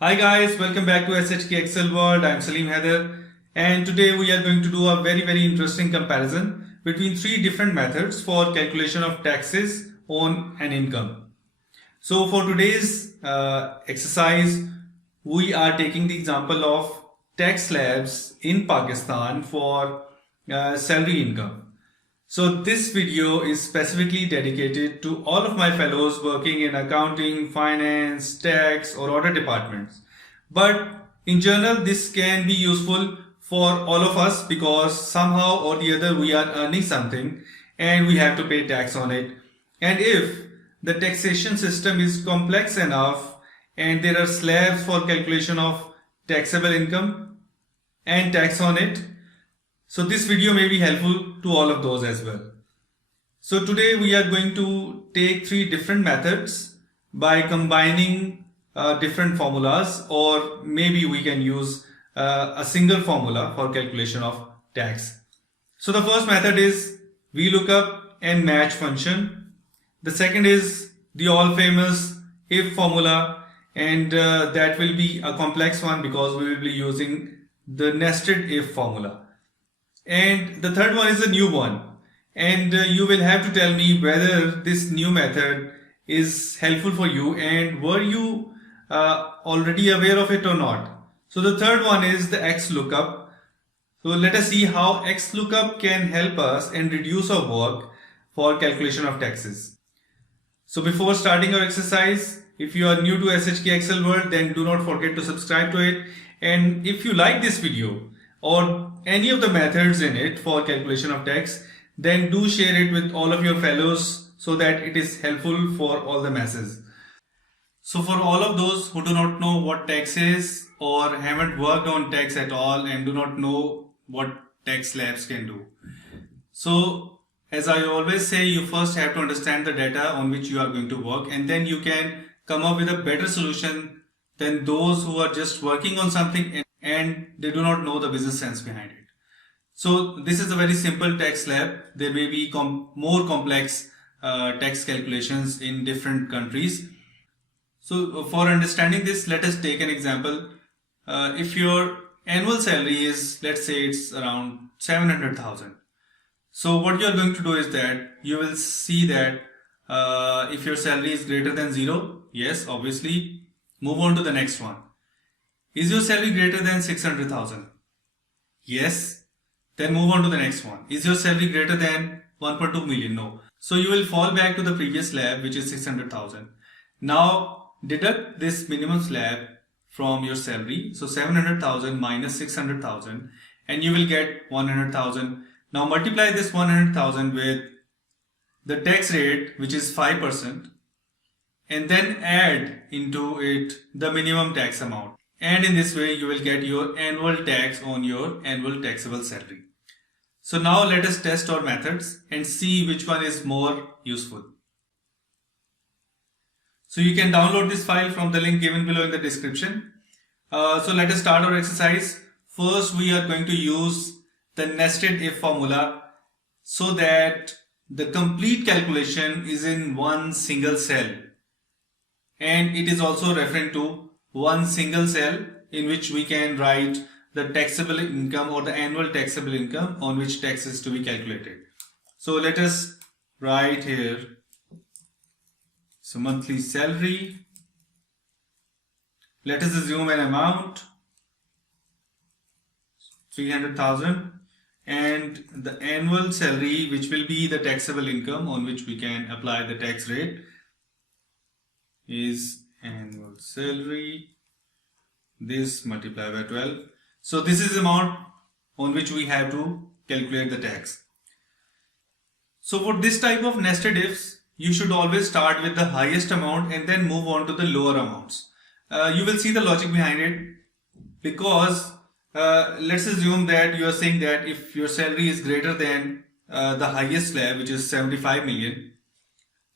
Hi guys, welcome back to SHK Excel World. I'm Salim Heather, and today we are going to do a very interesting comparison between three different methods for calculation of taxes on an income. So for today's exercise, we are taking the example of tax slabs in Pakistan for salary income. So this video is specifically dedicated to all of my fellows working in accounting, finance, tax or audit departments. But in general, this can be useful for all of us because somehow or the other we are earning something and we have to pay tax on it. And if the taxation system is complex enough and there are slabs for calculation of taxable income and tax on it, so this video may be helpful to all of those as well. So today we are going to take three different methods by combining different formulas, or maybe we can use a single formula for calculation of tax. So the first method is Vlookup and match function. The second is the all famous if formula, and that will be a complex one because we will be using the nested if formula. And the third one is a new one, and you will have to tell me whether this new method is helpful for you and were you already aware of it or not. So the third one is the Xlookup. So let us see how Xlookup can help us and reduce our work for calculation of taxes. So before starting our exercise, if you are new to SHK Excel World, then do not forget to subscribe to it. And if you like this video or any of the methods in it for calculation of tax, then do share it with all of your fellows so that it is helpful for all the masses. So for all of those who do not know what tax is or haven't worked on tax at all and do not know what tax slabs can do. So as I always say, you first have to understand the data on which you are going to work, and then you can come up with a better solution than those who are just working on something and they do not know the business sense behind it. So this is a very simple tax slab. There may be more complex tax calculations in different countries. So for understanding this, let us take an example. If your annual salary is, let's say it's around 700,000. So what you are going to do is that you will see that if your salary is greater than 0, yes, obviously, move on to the next one. Is your salary greater than 600,000? Yes. Then move on to the next one. Is your salary greater than 1.2 million? No. So you will fall back to the previous slab, which is 600,000. Now deduct this minimum slab from your salary. So 700,000 minus 600,000 and you will get 100,000. Now multiply this 100,000 with the tax rate, which is 5%, and then add into it the minimum tax amount. And in this way you will get your annual tax on your annual taxable salary. So now let us test our methods and see which one is more useful. So you can download this file from the link given below in the description. So let us start our exercise. First we are going to use the nested if formula so that the complete calculation is in one single cell. And it is also referring to one single cell in which we can write the taxable income or the annual taxable income on which tax is to be calculated. So let us write here, so monthly salary, let us assume an amount 300,000, and the annual salary, which will be the taxable income on which we can apply the tax rate, is annual salary, this multiplied by 12. So this is the amount on which we have to calculate the tax. So for this type of nested ifs, you should always start with the highest amount and then move on to the lower amounts. You will see the logic behind it, because let's assume that you are saying that if your salary is greater than the highest slab, which is 75 million,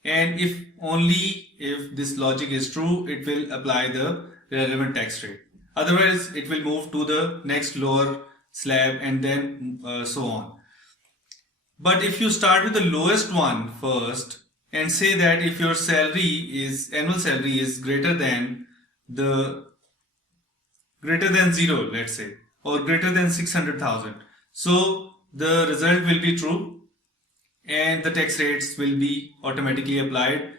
and if this logic is true, it will apply the relevant tax rate. Otherwise, it will move to the next lower slab and then so on. But if you start with the lowest one first and say that if your annual salary is greater than the greater than 0, let's say, or greater than 600,000. So the result will be true and the tax rates will be automatically applied.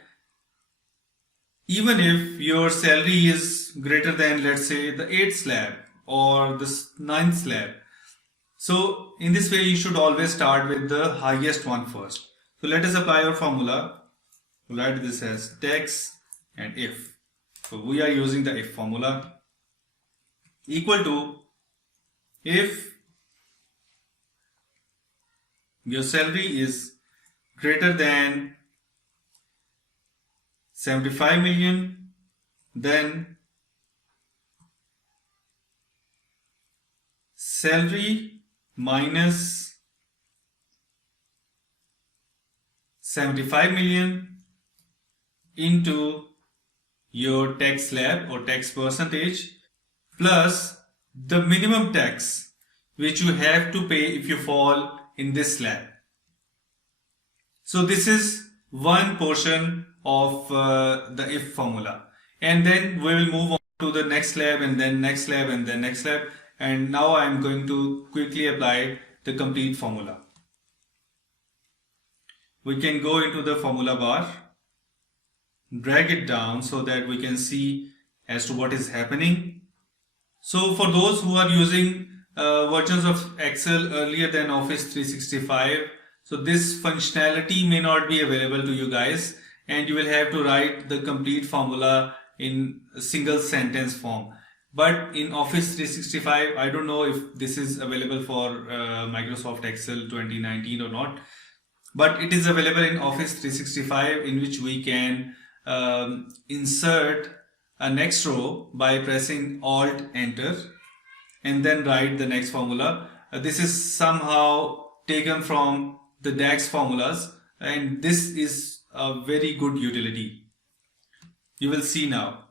Even if your salary is greater than, let's say, the 8th slab or the 9th slab. So in this way, you should always start with the highest one first. So let us apply our formula. We'll write this as tax and if. So we are using the if formula, equal to if your salary is greater than 75 million, then salary minus 75 million into your tax slab or tax percentage plus the minimum tax which you have to pay if you fall in this slab. So this is one portion of the if formula, and then we will move on to the next slab and then next slab and then next slab. And now I am going to quickly apply the complete formula. We can go into the formula bar, drag it down so that we can see as to what is happening. So for those who are using versions of Excel earlier than Office 365, so this functionality may not be available to you guys, and you will have to write the complete formula in a single sentence form. But in Office 365, I don't know if this is available for Microsoft Excel 2019 or not, but it is available in Office 365, in which we can insert a next row by pressing Alt Enter and then write the next formula. This is somehow taken from the DAX formulas, and this is a very good utility. You will see now.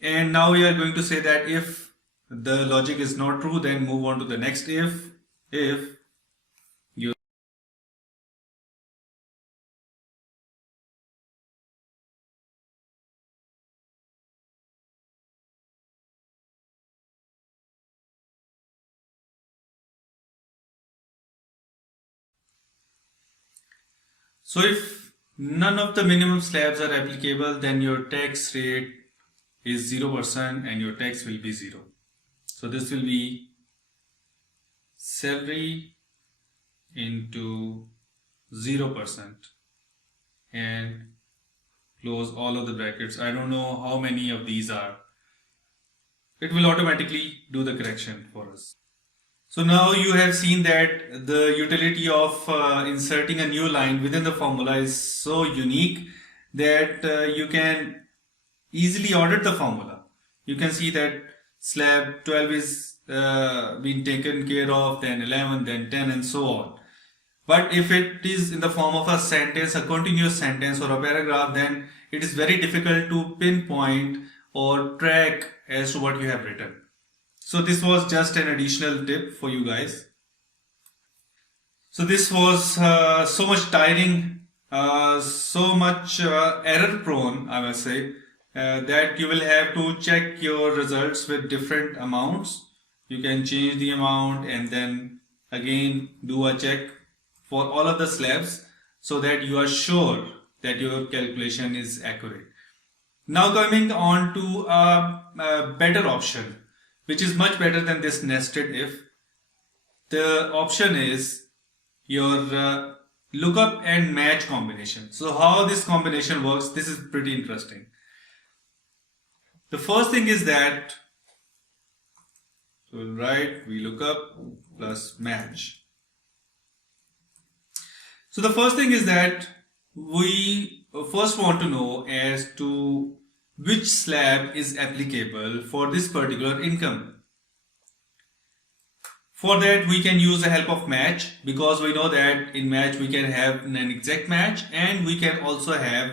And now we are going to say that if the logic is not true, then move on to the next if you so if none of the minimum slabs are applicable, then your tax rate is 0% and your tax will be 0. So this will be salary into 0% and close all of the brackets. I don't know how many of these are. It will automatically do the correction for us. So now you have seen that the utility of inserting a new line within the formula is so unique that you can easily audit the formula. You can see that slab 12 is being taken care of, then 11, then 10 and so on. But if it is in the form of a sentence, a continuous sentence or a paragraph, then it is very difficult to pinpoint or track as to what you have written. So this was just an additional tip for you guys. So this was so much tiring, so much error prone, I must say, that you will have to check your results with different amounts. You can change the amount and then again do a check for all of the slabs so that you are sure that your calculation is accurate. Now coming on to a better option, which is much better than this nested if. The option is your lookup and match combination. So how this combination works, this is pretty interesting. The first thing is that, so we'll write VLOOKUP plus match. So the first thing is that we first want to know as to which slab is applicable for this particular income. For that we can use the help of match, because we know that in match we can have an exact match and we can also have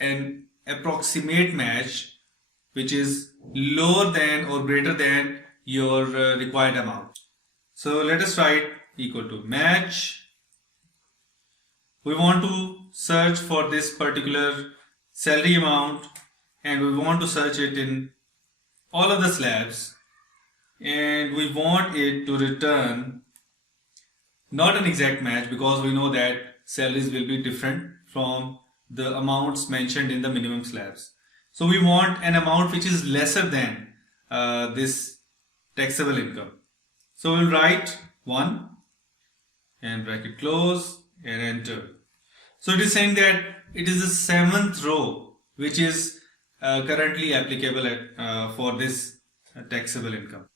an approximate match which is lower than or greater than your required amount. So let us write equal to match. We want to search for this particular salary amount and we want to search it in all of the slabs and we want it to return not an exact match, because we know that salaries will be different from the amounts mentioned in the minimum slabs. So we want an amount which is lesser than this taxable income. So we'll write 1 and bracket close and enter. So it is saying that it is the 7th row which is currently applicable for this taxable income.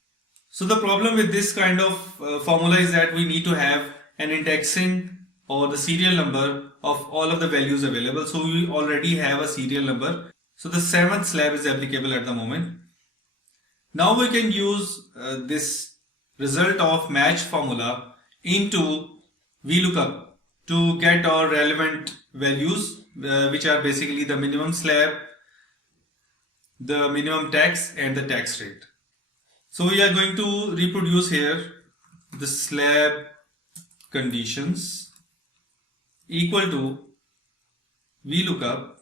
So the problem with this kind of formula is that we need to have an indexing or the serial number of all of the values available. So we already have a serial number. So the 7th slab is applicable at the moment. Now we can use this result of match formula into Vlookup to get our relevant values, which are basically the minimum slab, the minimum tax and the tax rate. So we are going to reproduce here the slab conditions equal to Vlookup,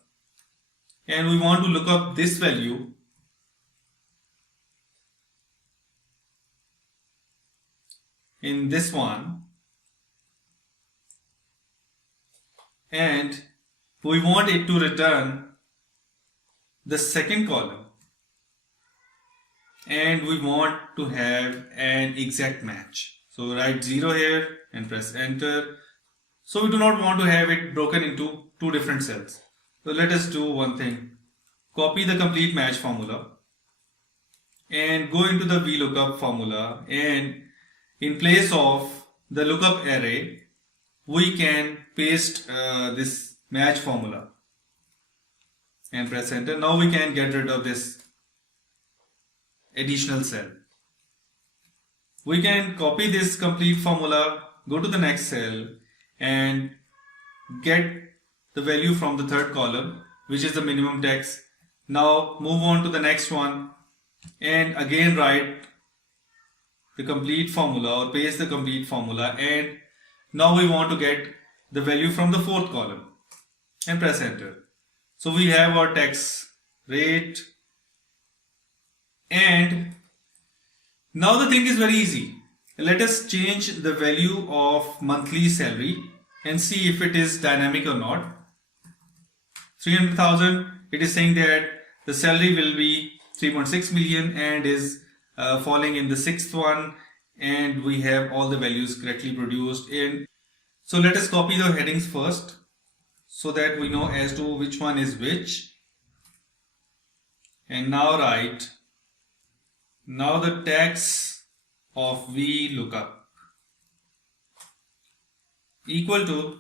and we want to look up this value in this one, and we want it to return the second column, and we want to have an exact match. So write 0 here and press enter. So we do not want to have it broken into two different cells. So let us do one thing. Copy the complete match formula and go into the Vlookup formula, and in place of the lookup array we can paste this match formula and press enter. Now we can get rid of this additional cell. We can copy this complete formula, go to the next cell and get the value from the third column, which is the minimum tax. Now move on to the next one and again write the complete formula or paste the complete formula, and now we want to get the value from the fourth column and press enter. So we have our tax rate, and now the thing is very easy. Let us change the value of monthly salary and see if it is dynamic or not. 300,000, it is saying that the salary will be 3.6 million and is falling in the sixth one, and we have all the values correctly produced in. So let us copy the headings first so that we know as to which one is which, and now write now the tax of Vlookup equal to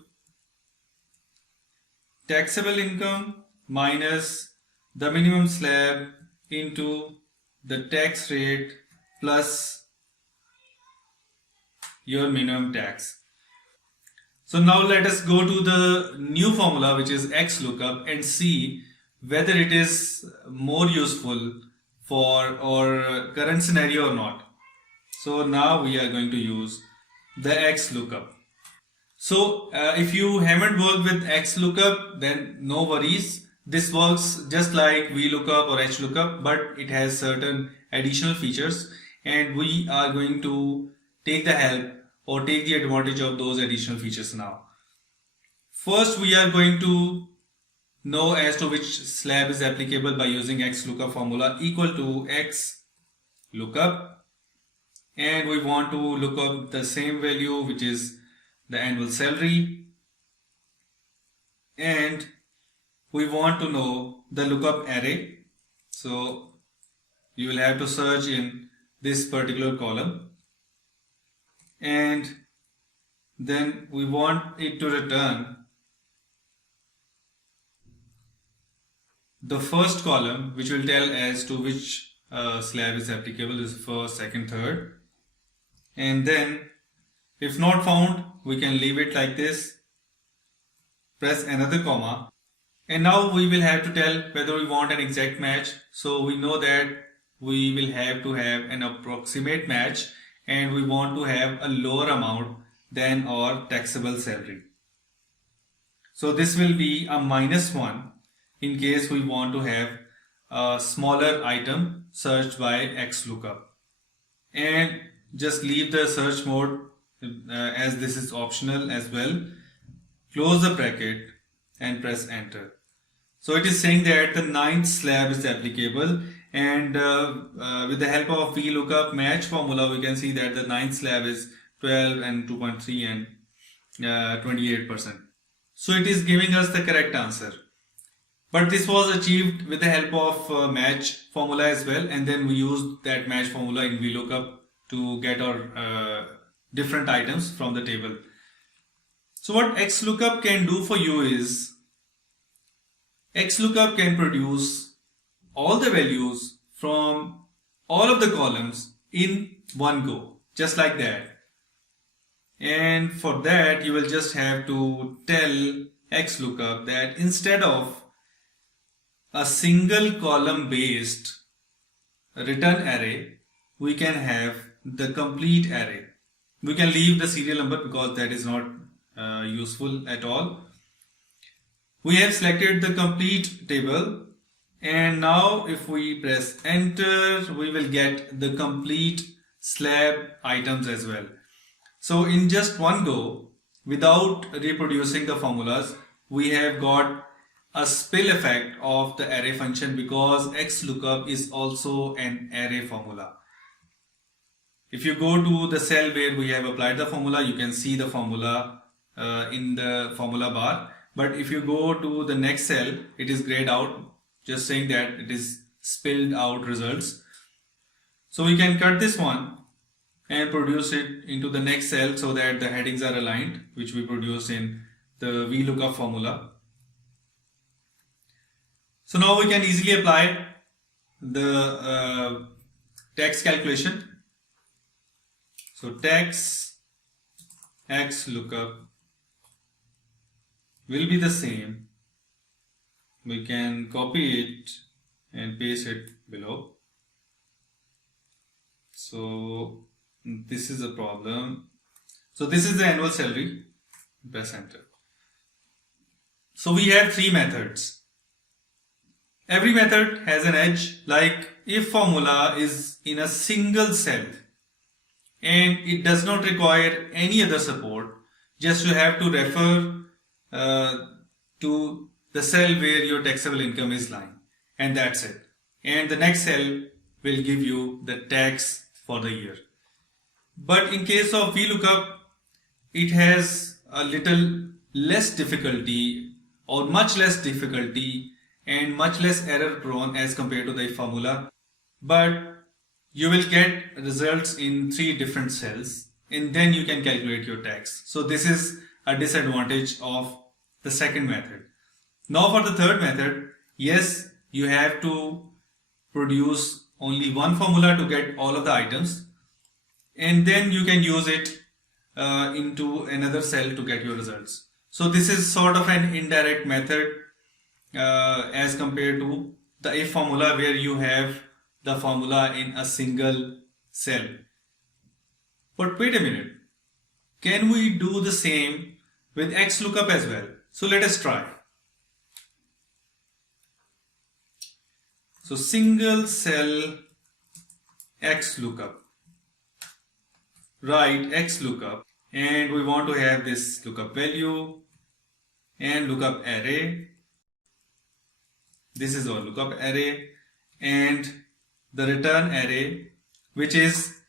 taxable income minus the minimum slab into the tax rate plus your minimum tax. So now let us go to the new formula, which is Xlookup, and see whether it is more useful for our current scenario or not. So now we are going to use the Xlookup. So if you haven't worked with Xlookup, then no worries. This works just like Vlookup or Xlookup, but it has certain additional features, and we are going to take the help or take the advantage of those additional features now. First, we are going to know as to which slab is applicable by using Xlookup formula equal to Xlookup, and we want to look up the same value, which is the annual salary, and we want to know the lookup array. So you will have to search in this particular column, and then we want it to return the first column, which will tell as to which slab is applicable, is first, second, third, and then if not found, we can leave it like this, press another comma, and now we will have to tell whether we want an exact match. So we know that we will have to have an approximate match, and we want to have a lower amount than our taxable salary. So this will be a -1 in case we want to have a smaller item searched by Xlookup, and just leave the search mode as this is optional as well. Close the bracket and press enter. So it is saying that the 9th slab is applicable, and with the help of Vlookup Match formula we can see that the 9th slab is 12 and 2.3 and 28%. So it is giving us the correct answer. But this was achieved with the help of match formula as well, and then we used that match formula in Vlookup to get our different items from the table. So what Xlookup can do for you is, Xlookup can produce all the values from all of the columns in one go, just like that. And for that you will just have to tell Xlookup that instead of a single column based return array, we can have the complete array. We can leave the serial number because that is not useful at all. We have selected the complete table, and now if we press enter we will get the complete slab items as well. So in just one go, without reproducing the formulas, we have got a spill effect of the array function, because Xlookup is also an array formula. If you go to the cell where we have applied the formula, you can see the formula in the formula bar. But if you go to the next cell, it is grayed out, just saying that it is spilled out results. So we can cut this one and produce it into the next cell so that the headings are aligned, which we produce in the Vlookup formula. So now we can easily apply the tax calculation. So tax Xlookup will be the same. We can copy it and paste it below. So this is a problem. So this is the annual salary. Press enter. So we have three methods. Every method has an edge, like if formula is in a single cell and it does not require any other support, just you have to refer to the cell where your taxable income is lying, and that's it. And the next cell will give you the tax for the year. But in case of Vlookup, it has a little less difficulty, or much less difficulty, and much less error prone as compared to the formula. But you will get results in 3 different cells, and then you can calculate your tax. So this is a disadvantage of the second method. Now for the third method, yes, you have to produce only one formula to get all of the items, and then you can use it into another cell to get your results. So this is sort of an indirect method as compared to the if formula, where you have the formula in a single cell. But wait a minute, can we do the same with Xlookup as well? So let us try. So single cell Xlookup. Write Xlookup, and we want to have this lookup value and lookup array. This is our lookup array, and the return array, which is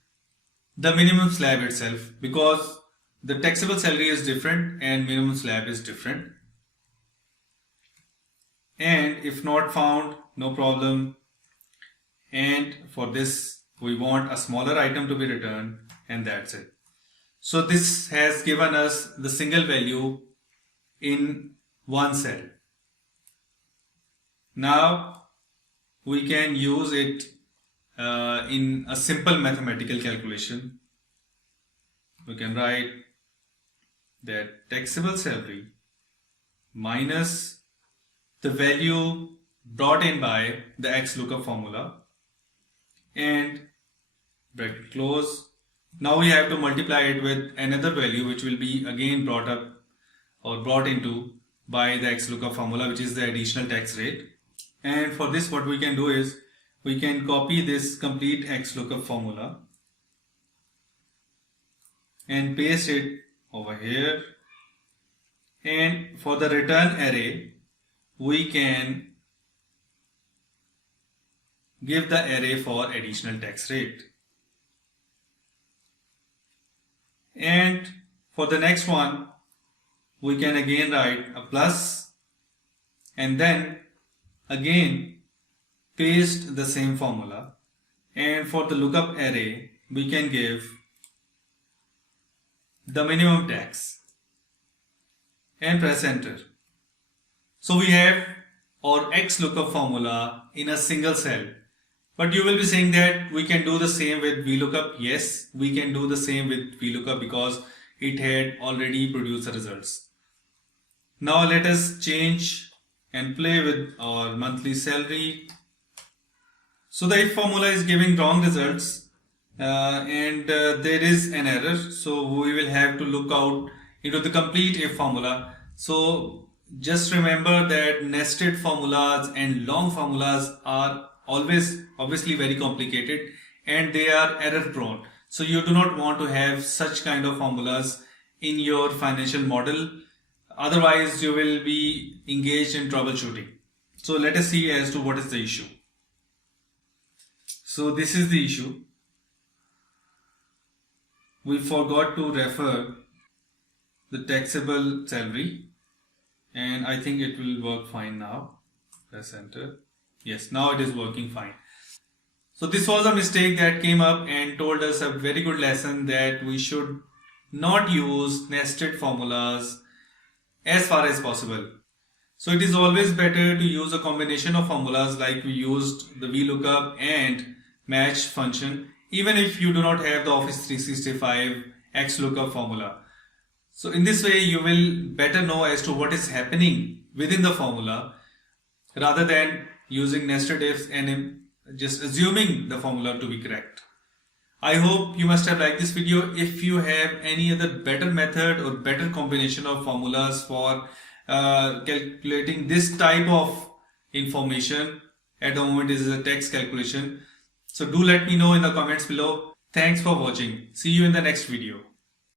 the minimum slab itself, because the taxable salary is different and minimum slab is different. And if not found, no problem. And for this we want a smaller item to be returned, and that's it. So this has given us the single value in one cell. Now we can use it in a simple mathematical calculation. We can write that taxable salary minus the value brought in by the Xlookup formula, and bracket close. Now we have to multiply it with another value which will be again brought up or brought into by the Xlookup formula, which is the additional tax rate. And for this, what we can do is we can copy this complete Xlookup formula and paste it over here. And for the return array, we can give the array for additional tax rate. And for the next one, we can again write a plus and then again paste the same formula. And for the lookup array, we can give the minimum tax and press enter. So we have our Xlookup formula in a single cell. But you will be saying that we can do the same with Vlookup. Yes, we can do the same with Vlookup because it had already produced the results. Now let us change and play with our monthly salary. So the if formula is giving wrong results and there is an error. So we will have to look out into the complete if formula. So just remember that nested formulas and long formulas are always obviously very complicated and they are error prone. So you do not want to have such kind of formulas in your financial model. Otherwise you will be engaged in troubleshooting. So let us see as to what is the issue. So this is the issue. We forgot to refer the taxable salary. And I think it will work fine now. Press enter. Yes, now it is working fine. So this was a mistake that came up and told us a very good lesson that we should not use nested formulas as far as possible. So it is always better to use a combination of formulas like we used the Vlookup and match function, even if you do not have the Office 365 Xlookup formula. So in this way you will better know as to what is happening within the formula rather than using nested ifs and just assuming the formula to be correct. I hope you must have liked this video. If you have any other better method or better combination of formulas for calculating this type of information, at the moment this is a tax calculation. So do let me know in the comments below. Thanks for watching. See you in the next video.